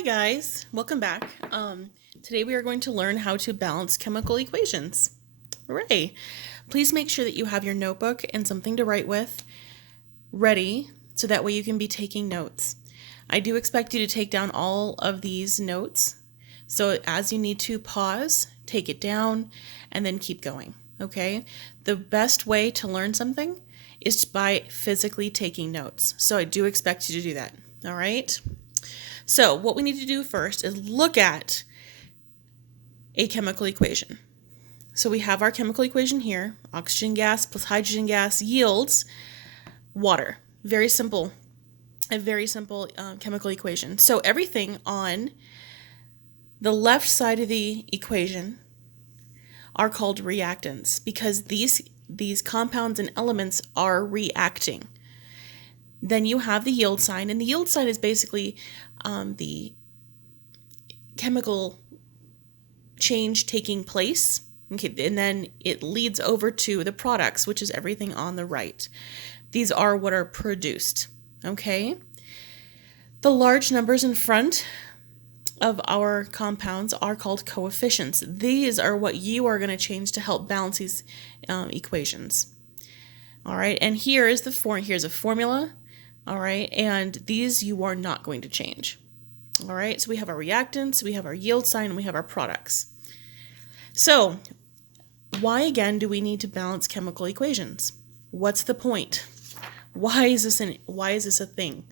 Hi guys, welcome back. Today we are going to learn how to balance chemical equations. Hooray! Please make sure that you have your notebook and something to write with ready so that way you can be taking notes. I do expect you to take down all of these notes. So as you need to pause, take it down, and then keep going, okay? The best way to learn something is by physically taking notes. So I do expect you to do that, all right? So what we need to do first is look at a chemical equation. So we have our chemical equation here. Oxygen gas plus hydrogen gas yields water. Very simple, a very simple chemical equation. So everything on the left side of the equation are called reactants because these compounds and elements are reacting. Then you have the yield sign, and the yield sign is basically the chemical change taking place. Okay, and then it leads over to the products, which is everything on the right. These are what are produced, okay? The large numbers in front of our compounds are called coefficients. These are what you are going to change to help balance these equations. All right, and here's a formula. All right, and these you are not going to change. All right, so we have our reactants, we have our yield sign, and we have our products. So why again do we need to balance chemical equations? What's the point? Why is this a thing?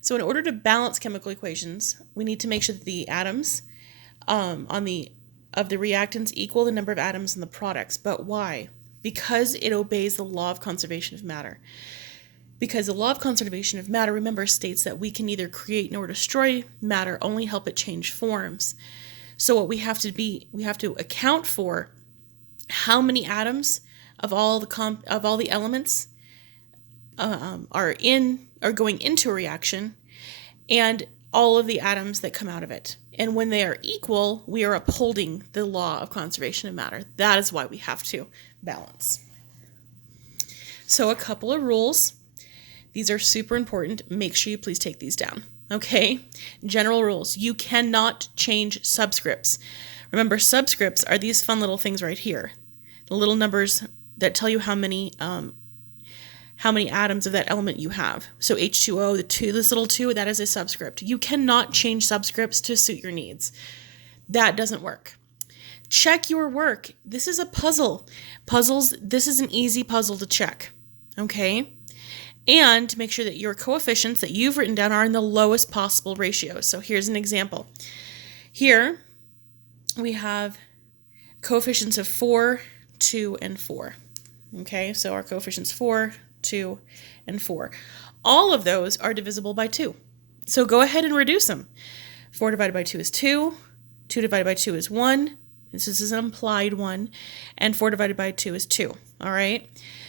So in order to balance chemical equations, we need to make sure that the atoms of the reactants equal the number of atoms in the products. But why? Because it obeys the law of conservation of matter. Because the law of conservation of matter, remember, states that we can neither create nor destroy matter, only help it change forms. So what we have to account for how many atoms of all the elements are going into a reaction, and all of the atoms that come out of it. And when they are equal, we are upholding the law of conservation of matter. That is why we have to balance. So a couple of rules. These are super important. Make sure you please take these down. Okay? General rules. You cannot change subscripts. Remember, subscripts are these fun little things right here. The little numbers that tell you how many atoms of that element you have. So H2O, this little 2, that is a subscript. You cannot change subscripts to suit your needs. That doesn't work. Check your work. This is a puzzle. This is an easy puzzle to check. Okay? And make sure that your coefficients that you've written down are in the lowest possible ratio. So here's an example. Here we have coefficients of 4, 2, and 4. Okay, so our coefficients 4, 2, and 4. All of those are divisible by 2. So go ahead and reduce them. 4 divided by 2 is 2. 2 divided by 2 is 1. This is an implied 1. And 4 divided by 2 is 2. All right?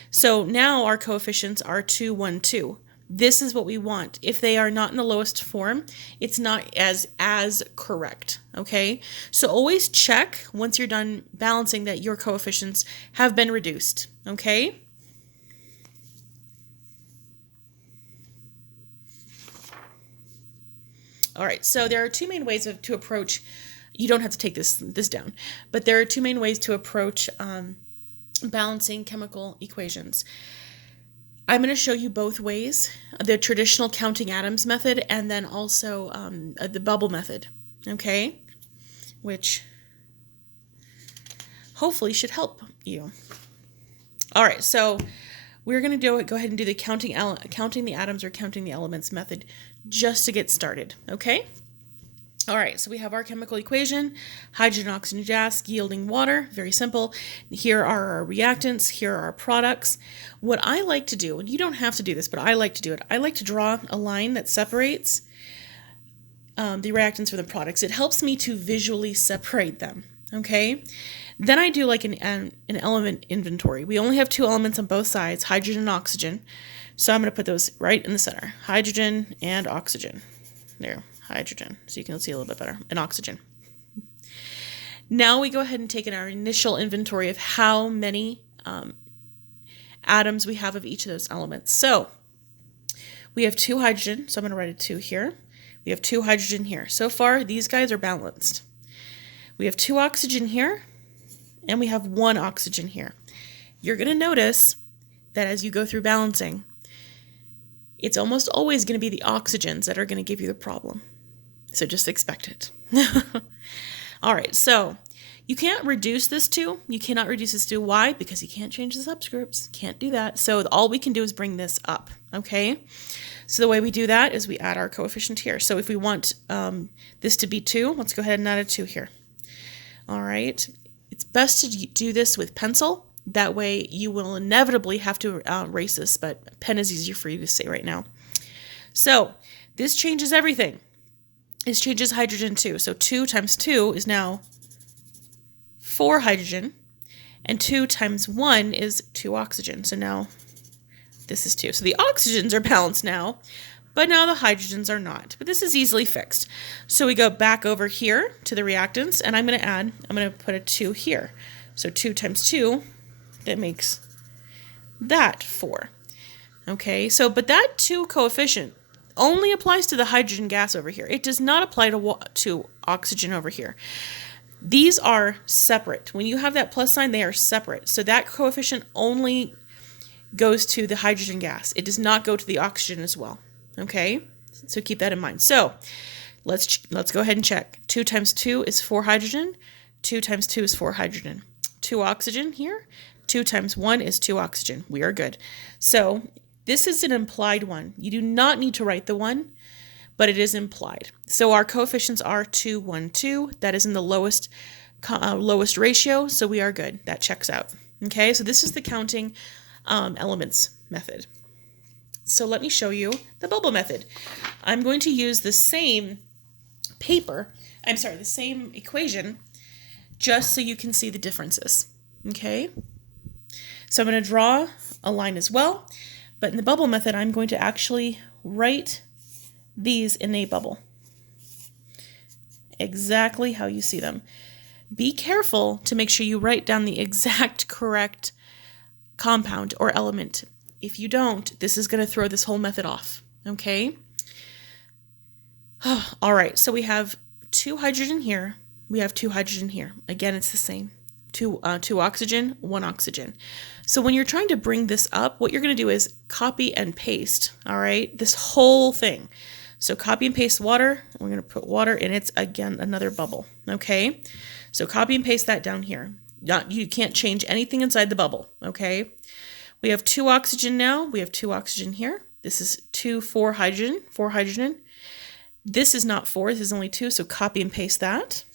So now our coefficients are 2, 1, 2. This is what we want. If they are not in the lowest form, it's not as correct, okay? So always check once you're done balancing that your coefficients have been reduced, okay? All right, so there are two main ways to approach. You don't have to take this down, but there are two main ways to approach balancing chemical equations. I'm going to show you both ways, the traditional counting atoms method and then also the bubble method, okay? Which hopefully should help you. All right, so we're going to go ahead and do the counting the atoms or counting the elements method just to get started, okay? All right, so we have our chemical equation, hydrogen, oxygen, gas, yielding water, very simple. Here are our reactants, here are our products. What I like to do, and you don't have to do this, but I like to do it, I like to draw a line that separates the reactants from the products. It helps me to visually separate them, okay? Then I do like an element inventory. We only have 2 elements on both sides, hydrogen and oxygen. So I'm going to put those right in the center, hydrogen and oxygen. There. Hydrogen, so you can see a little bit better, and oxygen. Now we go ahead and take in our initial inventory of how many atoms we have of each of those elements. So we have 2 hydrogen, so I'm going to write a 2 here. We have 2 hydrogen here. So far, these guys are balanced. We have 2 oxygen here, and we have 1 oxygen here. You're going to notice that as you go through balancing, it's almost always going to be the oxygens that are going to give you the problem. So just expect it. All right, so you can't reduce this to. You cannot reduce this to. Why? Because you can't change the subscripts. Can't do that. So all we can do is bring this up, okay? So the way we do that is we add our coefficient here. So if we want this to be 2, let's go ahead and add a 2 here. All right. It's best to do this with pencil. That way you will inevitably have to erase this, but pen is easier for you to say right now. So this changes everything. This changes hydrogen too. So 2 times 2 is now 4 hydrogen, and 2 times 1 is 2 oxygen. So now this is 2. So the oxygens are balanced now, but now the hydrogens are not. But this is easily fixed. So we go back over here to the reactants, and I'm going to put a 2 here. So 2 times 2, that makes that 4. Okay, so but that 2 coefficient only applies to the hydrogen gas over here. It does not apply to oxygen over here. These are separate. When you have that plus sign, they are separate. So that coefficient only goes to the hydrogen gas. It does not go to the oxygen as well. Okay, so keep that in mind. So let's go ahead and check. 2 times 2 is 4 hydrogen. 2 times 2 is 4 hydrogen. 2 oxygen here. 2 times 1 is 2 oxygen. We are good. So this is an implied one. You do not need to write the 1, but it is implied. So our coefficients are 2, 1, 2. That is in the lowest ratio, so we are good. That checks out. Okay, so this is the counting elements method. So let me show you the bubble method. I'm going to use the same the same equation, just so you can see the differences. Okay, so I'm going to draw a line as well, but in the bubble method, I'm going to actually write these in a bubble. Exactly how you see them. Be careful to make sure you write down the exact correct compound or element. If you don't, this is going to throw this whole method off. Okay? All right, so we have 2 hydrogen here. We have 2 hydrogen here. Again, it's the same. 2 oxygen, 1 oxygen. So when you're trying to bring this up, what you're going to do is copy and paste, all right, this whole thing. So copy and paste water. We're going to put water in. It's, again, another bubble, okay? So copy and paste that down here. You can't change anything inside the bubble, okay? We have 2 oxygen now. We have 2 oxygen here. This is 4 hydrogen. This is not 4, this is only 2, so copy and paste that.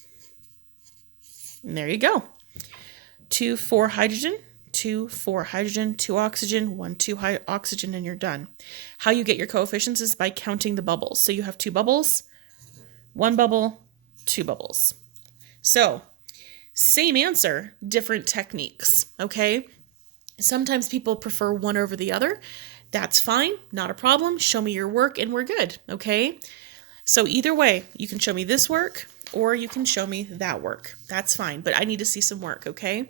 And there you go. 2, 4 hydrogen, 2, 4 hydrogen, 2 oxygen, 1, 2 oxygen, and you're done. How you get your coefficients is by counting the bubbles. So you have 2 bubbles, 1 bubble, 2 bubbles. So same answer, different techniques, okay? Sometimes people prefer one over the other. That's fine, not a problem. Show me your work and we're good, okay? So either way, you can show me this work or you can show me that work. That's fine, but I need to see some work, okay?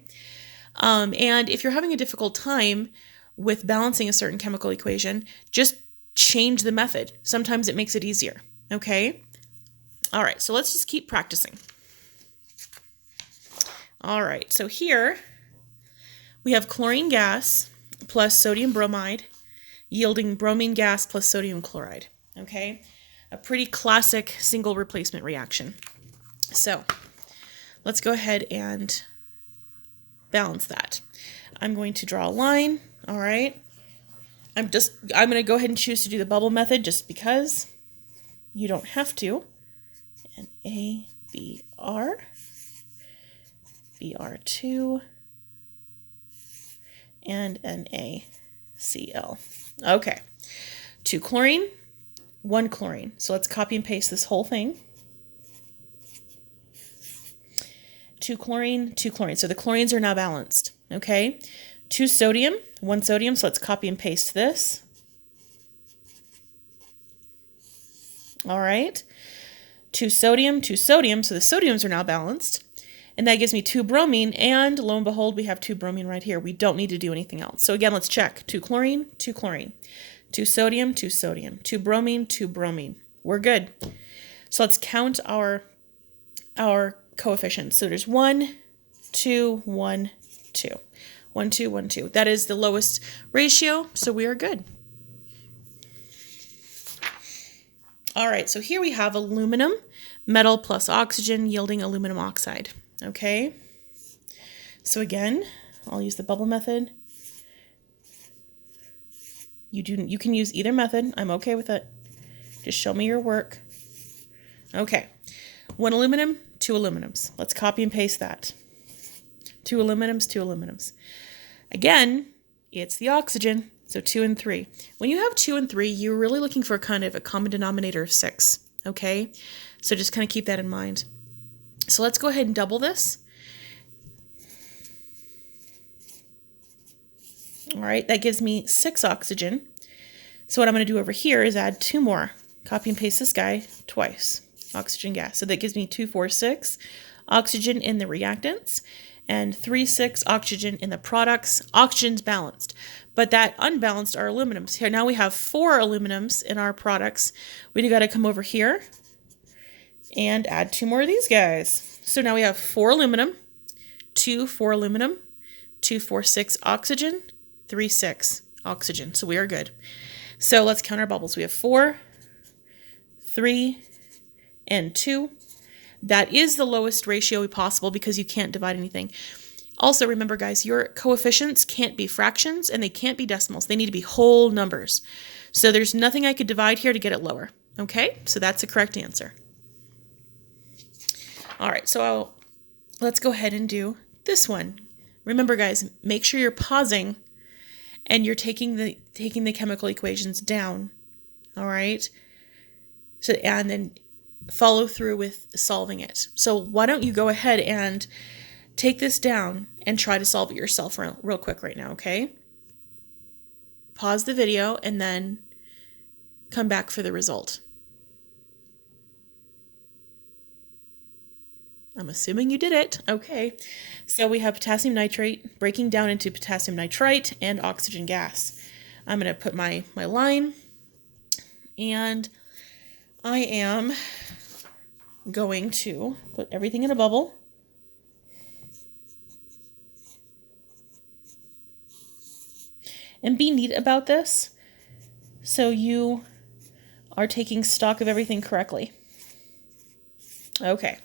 And if you're having a difficult time with balancing a certain chemical equation, just change the method. Sometimes it makes it easier, okay? All right, so let's just keep practicing. All right, so here we have chlorine gas plus sodium bromide yielding bromine gas plus sodium chloride, okay? A pretty classic single replacement reaction. So let's go ahead and balance that. I'm going to draw a line, all right? I'm going to go ahead and choose to do the bubble method just because you don't have to. And A, B, R, BR2, and an ACl. Okay, 2 chlorine, 1 chlorine. So let's copy and paste this whole thing. 2 chlorine, 2 chlorine. So the chlorines are now balanced, okay? 2 sodium, 1 sodium. So let's copy and paste this. All right. 2 sodium, 2 sodium. So the sodiums are now balanced. And that gives me 2 bromine, and lo and behold, we have 2 bromine right here. We don't need to do anything else. So again, let's check. 2 chlorine, 2 chlorine. 2 sodium, 2 sodium. 2 bromine, 2 bromine. We're good. So let's count our coefficients. So there's 1, 2, 1, 2. 1, 2, 1, 2. That is the lowest ratio, so we are good. All right, so here we have aluminum, metal plus oxygen yielding aluminum oxide. Okay, so again, I'll use the bubble method. You can use either method. I'm okay with it. Just show me your work. Okay, 1 aluminum, 2 aluminums. Let's copy and paste that. 2 aluminums, 2 aluminums. Again, it's the oxygen, so 2 and 3. When you have 2 and 3, you're really looking for kind of a common denominator of 6, okay? So just kind of keep that in mind. So let's go ahead and double this. All right, that gives me 6 oxygen. So what I'm going to do over here is add 2 more. Copy and paste this guy twice. Oxygen gas. So that gives me 2, 4, 6 oxygen in the reactants and 3, 6 oxygen in the products. Oxygen's balanced, but that unbalanced are aluminums. Here now we have 4 aluminums in our products. We got to come over here and add 2 more of these guys. So now we have 4 aluminum, 2, 4 aluminum, 2, 4, 6 oxygen, 3, 6 oxygen. So we are good. So let's count our bubbles. We have 4, 3, and 2. That is the lowest ratio possible because you can't divide anything. Also, remember, guys, your coefficients can't be fractions and they can't be decimals. They need to be whole numbers. So there's nothing I could divide here to get it lower. Okay, so that's the correct answer. All right, so let's go ahead and do this one. Remember, guys, make sure you're pausing and you're taking the chemical equations down. All right, so and then follow through with solving it. So why don't you go ahead and take this down and try to solve it yourself real quick right now, okay? Pause the video and then come back for the result. I'm assuming you did it. Okay, so we have potassium nitrate breaking down into potassium nitrite and oxygen gas. I'm going to put my line, and I am going to put everything in a bubble. And be neat about this so you are taking stock of everything correctly. Okay.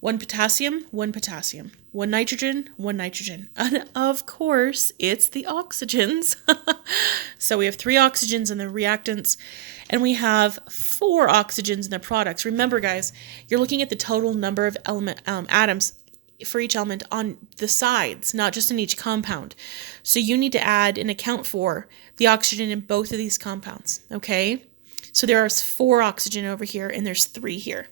1 potassium, 1 potassium. 1 nitrogen, 1 nitrogen. And of course, it's the oxygens. So we have 3 oxygens in the reactants, and we have 4 oxygens in the products. Remember, guys, you're looking at the total number of atoms for each element on the sides, not just in each compound. So you need to add and account for the oxygen in both of these compounds, okay? So there are 4 oxygen over here, and there's 3 here.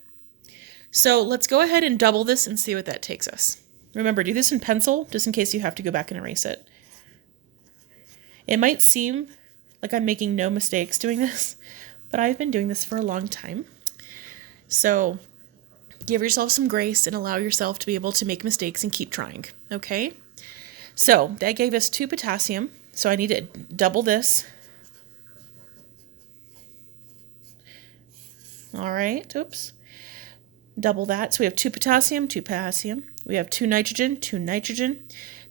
So let's go ahead and double this and see what that takes us. Remember, do this in pencil, just in case you have to go back and erase it. It might seem like I'm making no mistakes doing this, but I've been doing this for a long time. So give yourself some grace and allow yourself to be able to make mistakes and keep trying, okay? So that gave us 2 potassium, so I need to double this. All right, oops. Double that. So we have 2 potassium, 2 potassium. We have 2 nitrogen, 2 nitrogen.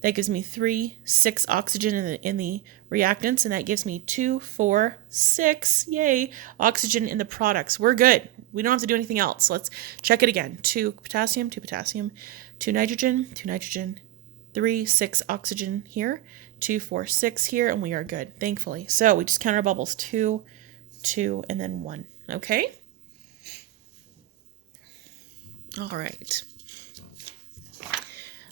That gives me 3, 6 oxygen in the reactants, and that gives me 2, 4, 6, yay, oxygen in the products. We're good. We don't have to do anything else. Let's check it again. 2 potassium, 2 potassium, 2 nitrogen, 2 nitrogen, 3, 6 oxygen here, 2, 4, 6 here, and we are good, thankfully. So we just count our bubbles, 2, 2, and then 1, okay? All right.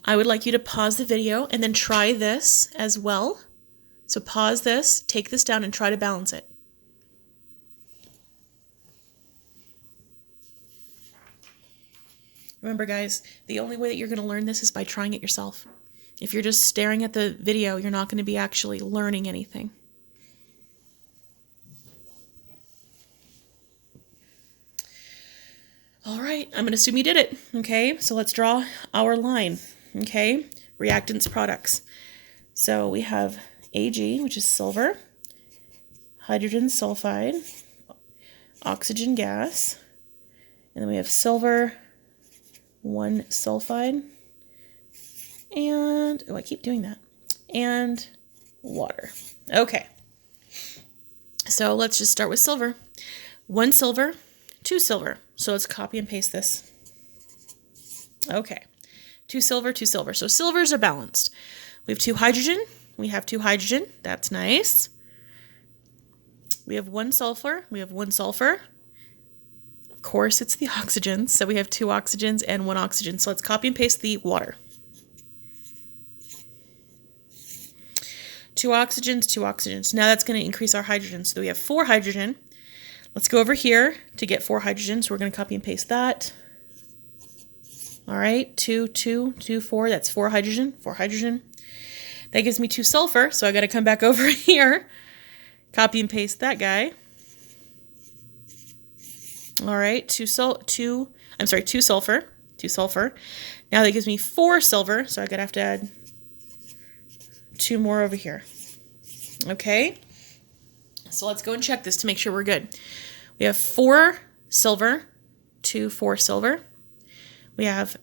I would like you to pause the video and then try this as well. So pause this, take this down, and try to balance it. Remember, guys, the only way that you're going to learn this is by trying it yourself. If you're just staring at the video, you're not going to be actually learning anything. All right, I'm going to assume you did it. Okay, so let's draw our line. Okay, reactants, products. So we have Ag, which is silver, hydrogen sulfide, oxygen gas, And then we have silver, 1 sulfide, and, oh, I keep doing that, and water. Okay. So let's just start with silver. 1 silver, 2 silver. So let's copy and paste this. Okay. 2 silver, 2 silver. So silvers are balanced. We have 2 hydrogen. We have 2 hydrogen. That's nice. We have 1 sulfur. We have 1 sulfur. Of course, it's the oxygens. So we have 2 oxygens and 1 oxygen. So let's copy and paste the water. 2 oxygens, 2 oxygens. Now that's going to increase our hydrogen. So we have 4 hydrogen. Let's go over here to get 4 hydrogen. So we're going to copy and paste that. All right, 2, 2, 2, 4. That's 4 hydrogen, 4 hydrogen. That gives me 2 sulfur. So I got to come back over here, copy and paste that guy. All right, 2 sulfur, 2 sulfur. Now that gives me 4 silver. So I got to have to add 2 more over here. Okay. So let's go and check this to make sure we're good. We have 4 silver, 2, 4 silver. We have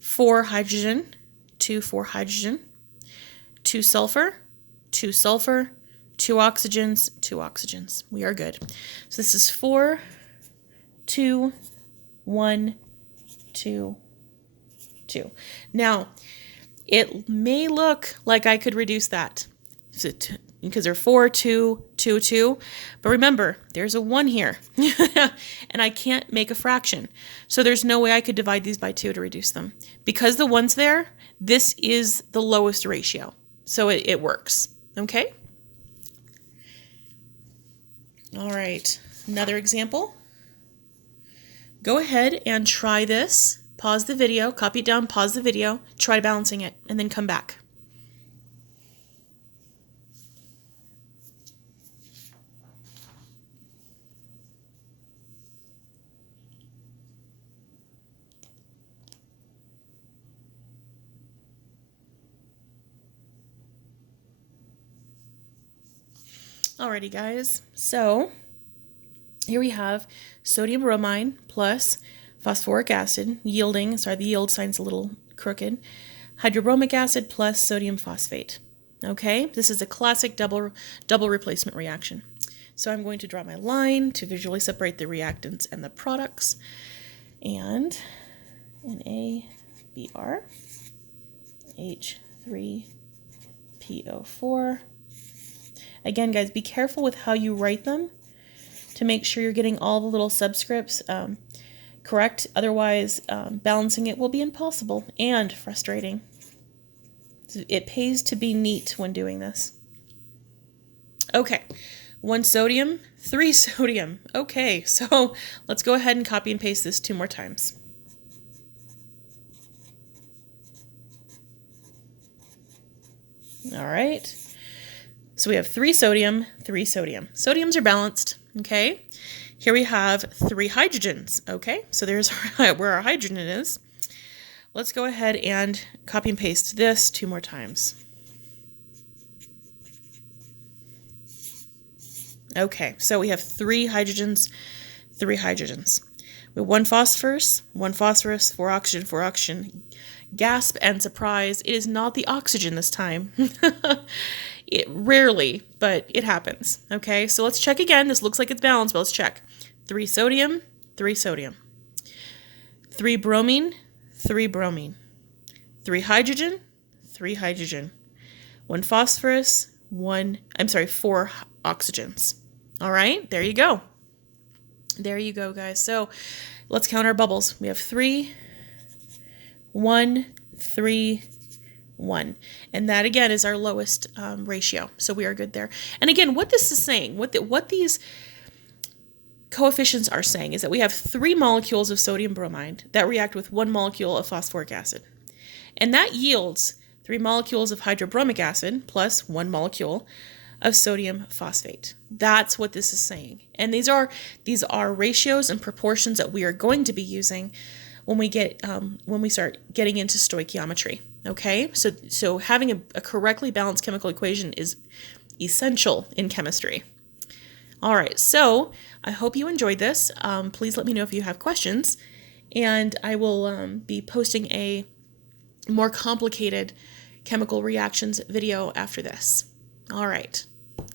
4 hydrogen, 2, 4 hydrogen, 2 sulfur, 2 sulfur, 2 oxygens, 2 oxygens. We are good. So this is 4, 2, 1, 2, 2. Now, it may look like I could reduce that because they're 4, 2, 2, 2. But remember, there's a 1 here. And I can't make a fraction. So there's no way I could divide these by 2 to reduce them. Because the 1's there, this is the lowest ratio. So it works. Okay? All right. Another example. Go ahead and try this. Pause the video, copy it down, pause the video, try balancing it, and then come back. Alrighty, guys. So here we have sodium bromide plus phosphoric acid yielding, sorry, the yield sign's a little crooked, hydrobromic acid plus sodium phosphate. Okay, this is a classic double replacement reaction. So I'm going to draw my line to visually separate the reactants and the products. And NaBr, H3PO4. Again, guys, be careful with how you write them to make sure you're getting all the little subscripts correct. Otherwise, balancing it will be impossible and frustrating. It pays to be neat when doing this. Okay, 1 sodium, 3 sodium. Okay, so let's go ahead and copy and paste this 2 more times. All right. So we have 3 sodium, 3 sodium. Sodiums are balanced, okay? Here we have 3 hydrogens, okay? So there's where our hydrogen is. Let's go ahead and copy and paste this 2 more times. Okay, so we have 3 hydrogens, 3 hydrogens. We have 1 phosphorus, 4 oxygen, 4 oxygen. Gasp and surprise, it is not the oxygen this time. It rarely, but it happens. Okay, so let's check again. This looks like it's balanced, but let's check. 3 sodium, 3 sodium. 3 bromine, 3 bromine. 3 hydrogen, 3 hydrogen. 1 phosphorus, 4 oxygens. All right, there you go. There you go, guys. So let's count our bubbles. We have 3, 1, 3, 1. And that, again, is our lowest ratio. So we are good there. And again, what this is saying, what these coefficients are saying is that we have 3 molecules of sodium bromide that react with 1 molecule of phosphoric acid. And that yields 3 molecules of hydrobromic acid plus 1 molecule of sodium phosphate. That's what this is saying. And these are ratios and proportions that we are going to be using when we start getting into stoichiometry. Okay, so having a correctly balanced chemical equation is essential in chemistry. All right, so I hope you enjoyed this. Please let me know if you have questions, and I will be posting a more complicated chemical reactions video after this. All right,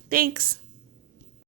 thanks.